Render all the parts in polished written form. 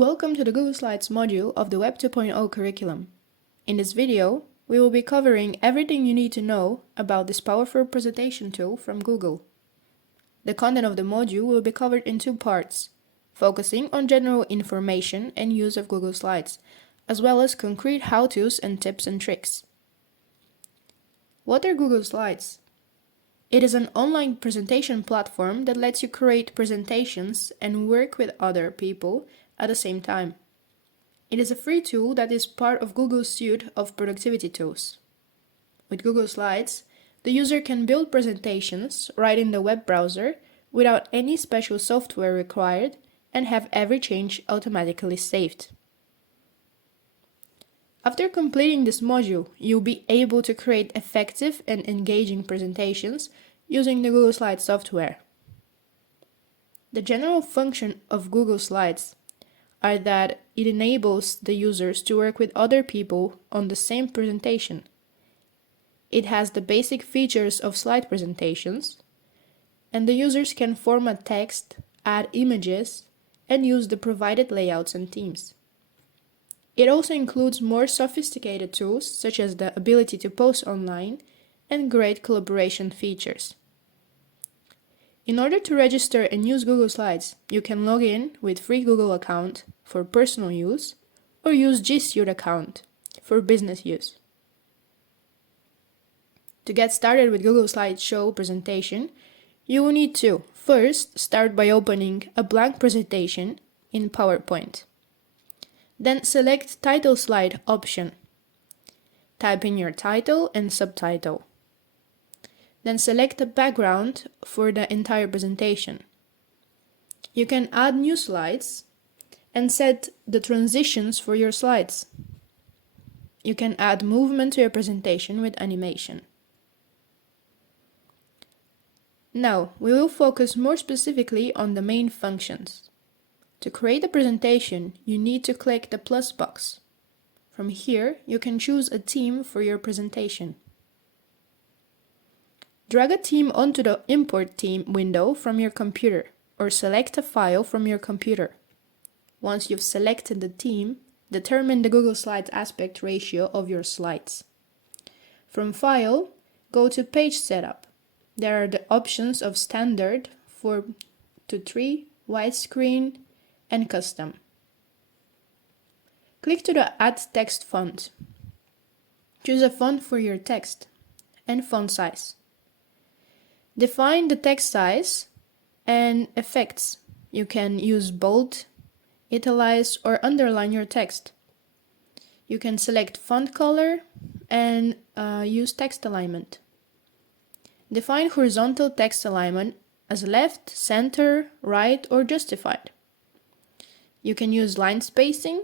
Welcome to the Google Slides module of the Web 2.0 curriculum. In this video, we will be covering everything you need to know about this powerful presentation tool from Google. The content of the module will be covered in two parts, focusing on general information and use of Google Slides, as well as concrete how-tos and tips and tricks. What are Google Slides? It is an online presentation platform that lets you create presentations and work with other people at the same time. It is a free tool that is part of Google's suite of productivity tools. With Google Slides, the user can build presentations right in the web browser without any special software required and have every change automatically saved. After completing this module, you'll be able to create effective and engaging presentations using the Google Slides software. The general function of Google Slides are that it enables the users to work with other people on the same presentation. It has the basic features of slide presentations, and the users can format text, add images, and use the provided layouts and themes. It also includes more sophisticated tools such as the ability to post online and great collaboration features. In order to register and use Google Slides, you can log in with free Google account for personal use or use G Suite account for business use. To get started with Google Slideshow presentation, you will need to first start by opening a blank presentation in PowerPoint. Then select Title Slide option. Type in your title and subtitle. Then select the background for the entire presentation. You can add new slides and set the transitions for your slides. You can add movement to your presentation with animation. Now, we will focus more specifically on the main functions. To create a presentation, you need to click the plus box. From here, you can choose a theme for your presentation. Drag a theme onto the Import Theme window from your computer, or select a file from your computer. Once you've selected the theme, determine the Google Slides aspect ratio of your slides. From File, go to Page Setup. There are the options of Standard, 4:3, Widescreen, and Custom. Click to the Add Text font. Choose a font for your text and font size. Define the text size and effects. You can use bold, italize, or underline your text. You can select font color and use text alignment. Define horizontal text alignment as left, center, right, or justified. You can use line spacing,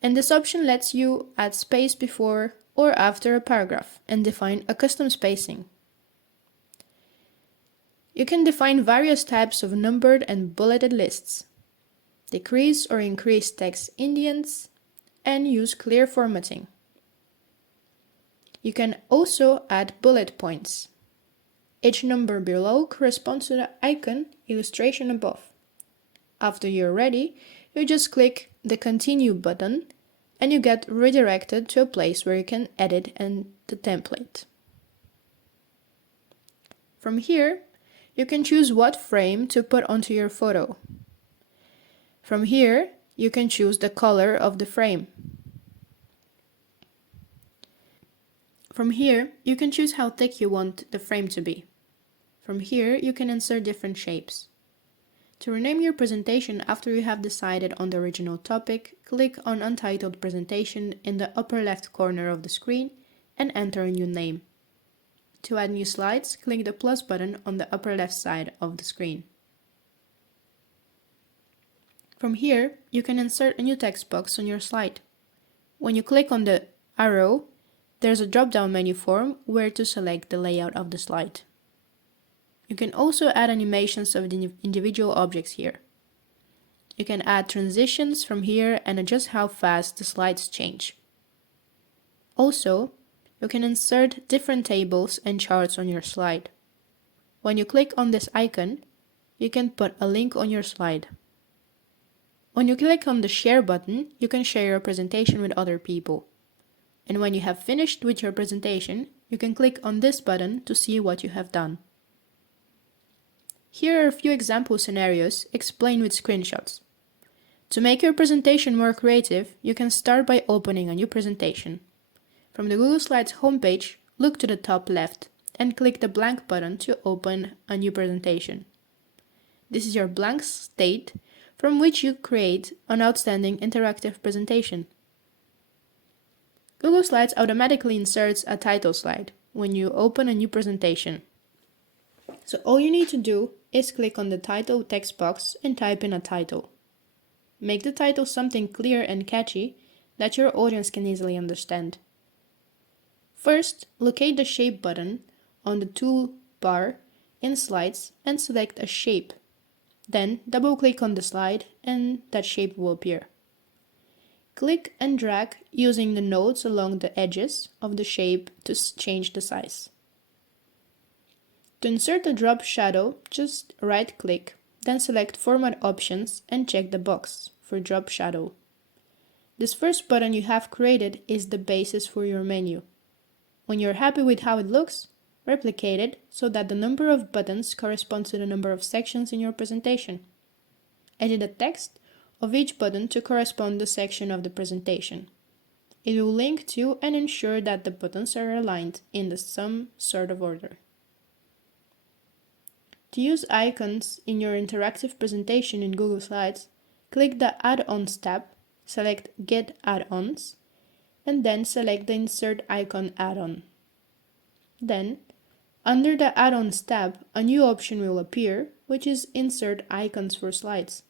and this option lets you add space before or after a paragraph and define a custom spacing. You can define various types of numbered and bulleted lists, decrease or increase text indents, and use clear formatting. You can also add bullet points. Each number below corresponds to the icon illustration above. After you're ready, you just click the Continue button and you get redirected to a place where you can edit the template. From here, you can choose what frame to put onto your photo. From here, you can choose the color of the frame. From here, you can choose how thick you want the frame to be. From here, you can insert different shapes. To rename your presentation after you have decided on the original topic, click on Untitled Presentation in the upper left corner of the screen and enter a new name. To add new slides, click the plus button on the upper left side of the screen. From here, you can insert a new text box on your slide. When you click on the arrow, there's a drop-down menu form where to select the layout of the slide. You can also add animations of the individual objects here. You can add transitions from here and adjust how fast the slides change. Also, you can insert different tables and charts on your slide. When you click on this icon, you can put a link on your slide. When you click on the Share button, you can share your presentation with other people. And when you have finished with your presentation, you can click on this button to see what you have done. Here are a few example scenarios explained with screenshots. To make your presentation more creative, you can start by opening a new presentation. From the Google Slides homepage, look to the top left and click the blank button to open a new presentation. This is your blank state from which you create an outstanding interactive presentation. Google Slides automatically inserts a title slide when you open a new presentation. So all you need to do is click on the title text box and type in a title. Make the title something clear and catchy that your audience can easily understand. First, locate the Shape button on the toolbar in Slides and select a shape. Then double-click on the slide and that shape will appear. Click and drag using the nodes along the edges of the shape to change the size. To insert a drop shadow, just right-click, then select Format Options and check the box for drop shadow. This first button you have created is the basis for your menu. When you're happy with how it looks, replicate it so that the number of buttons corresponds to the number of sections in your presentation. Edit the text of each button to correspond to the section of the presentation. It will link to and ensure that the buttons are aligned in some sort of order. To use icons in your interactive presentation in Google Slides, click the Add-ons tab, select Get Add-ons, and then select the Insert Icon add-on. Then, under the Add-ons tab, a new option will appear, which is Insert Icons for Slides.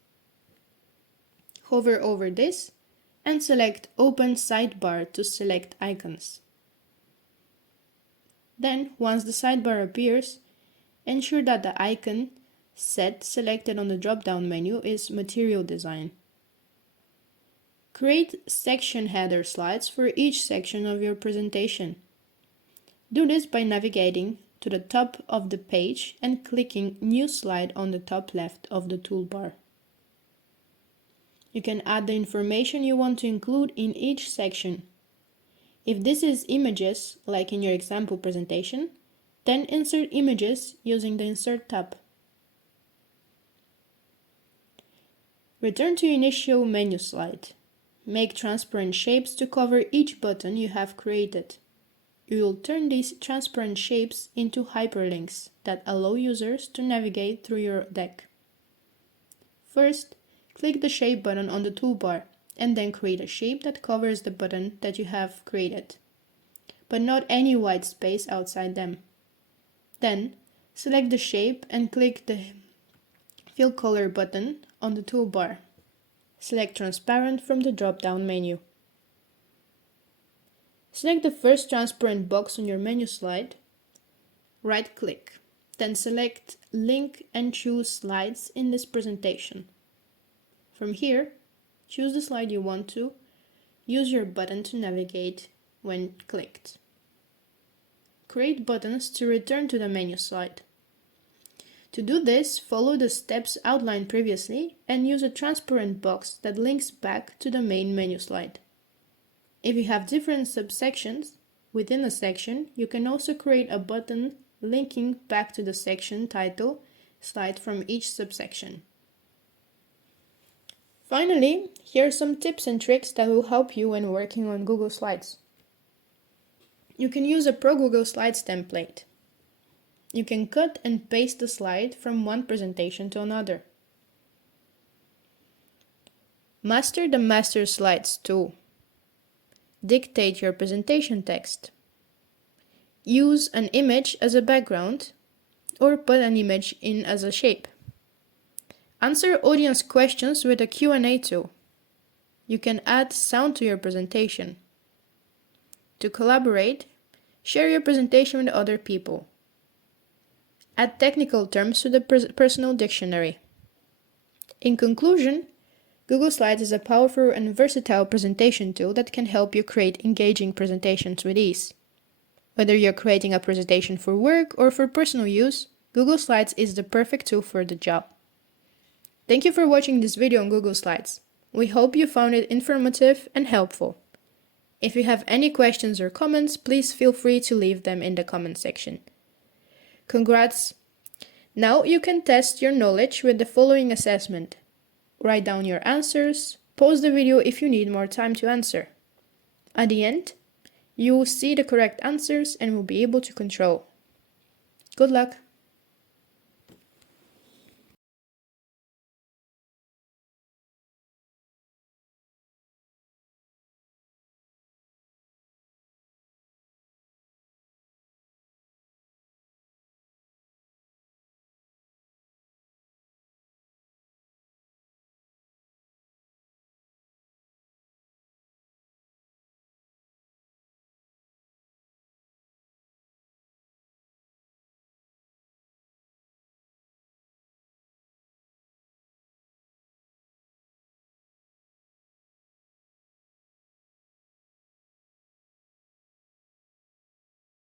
Hover over this and select Open Sidebar to select icons. Then, once the sidebar appears, ensure that the icon set selected on the drop-down menu is Material Design. Create section header slides for each section of your presentation. Do this by navigating to the top of the page and clicking New Slide on the top left of the toolbar. You can add the information you want to include in each section. If this is images, like in your example presentation, then insert images using the Insert tab. Return to initial menu slide. Make transparent shapes to cover each button you have created. You will turn these transparent shapes into hyperlinks that allow users to navigate through your deck. First, click the Shape button on the toolbar and then create a shape that covers the button that you have created, but not any white space outside them. Then, select the shape and click the Fill Color button on the toolbar. Select Transparent from the drop-down menu. Select the first transparent box on your menu slide. Right-click, then select Link and choose Slides in this presentation. From here, choose the slide you want to. Use your button to navigate when clicked. Create buttons to return to the menu slide. To do this, follow the steps outlined previously and use a transparent box that links back to the main menu slide. If you have different subsections within a section, you can also create a button linking back to the section title slide from each subsection. Finally, here are some tips and tricks that will help you when working on Google Slides. You can use a Pro Google Slides template. You can cut and paste the slide from one presentation to another. Master the Master Slides tool. Dictate your presentation text. Use an image as a background or put an image in as a shape. Answer audience questions with a Q&A tool. You can add sound to your presentation. To collaborate, share your presentation with other people. Add technical terms to the personal dictionary. In conclusion, Google Slides is a powerful and versatile presentation tool that can help you create engaging presentations with ease. Whether you're creating a presentation for work or for personal use, Google Slides is the perfect tool for the job. Thank you for watching this video on Google Slides. We hope you found it informative and helpful. If you have any questions or comments, please feel free to leave them in the comment section. Congrats! Now you can test your knowledge with the following assessment. Write down your answers, pause the video if you need more time to answer. At the end, you will see the correct answers and will be able to control. Good luck!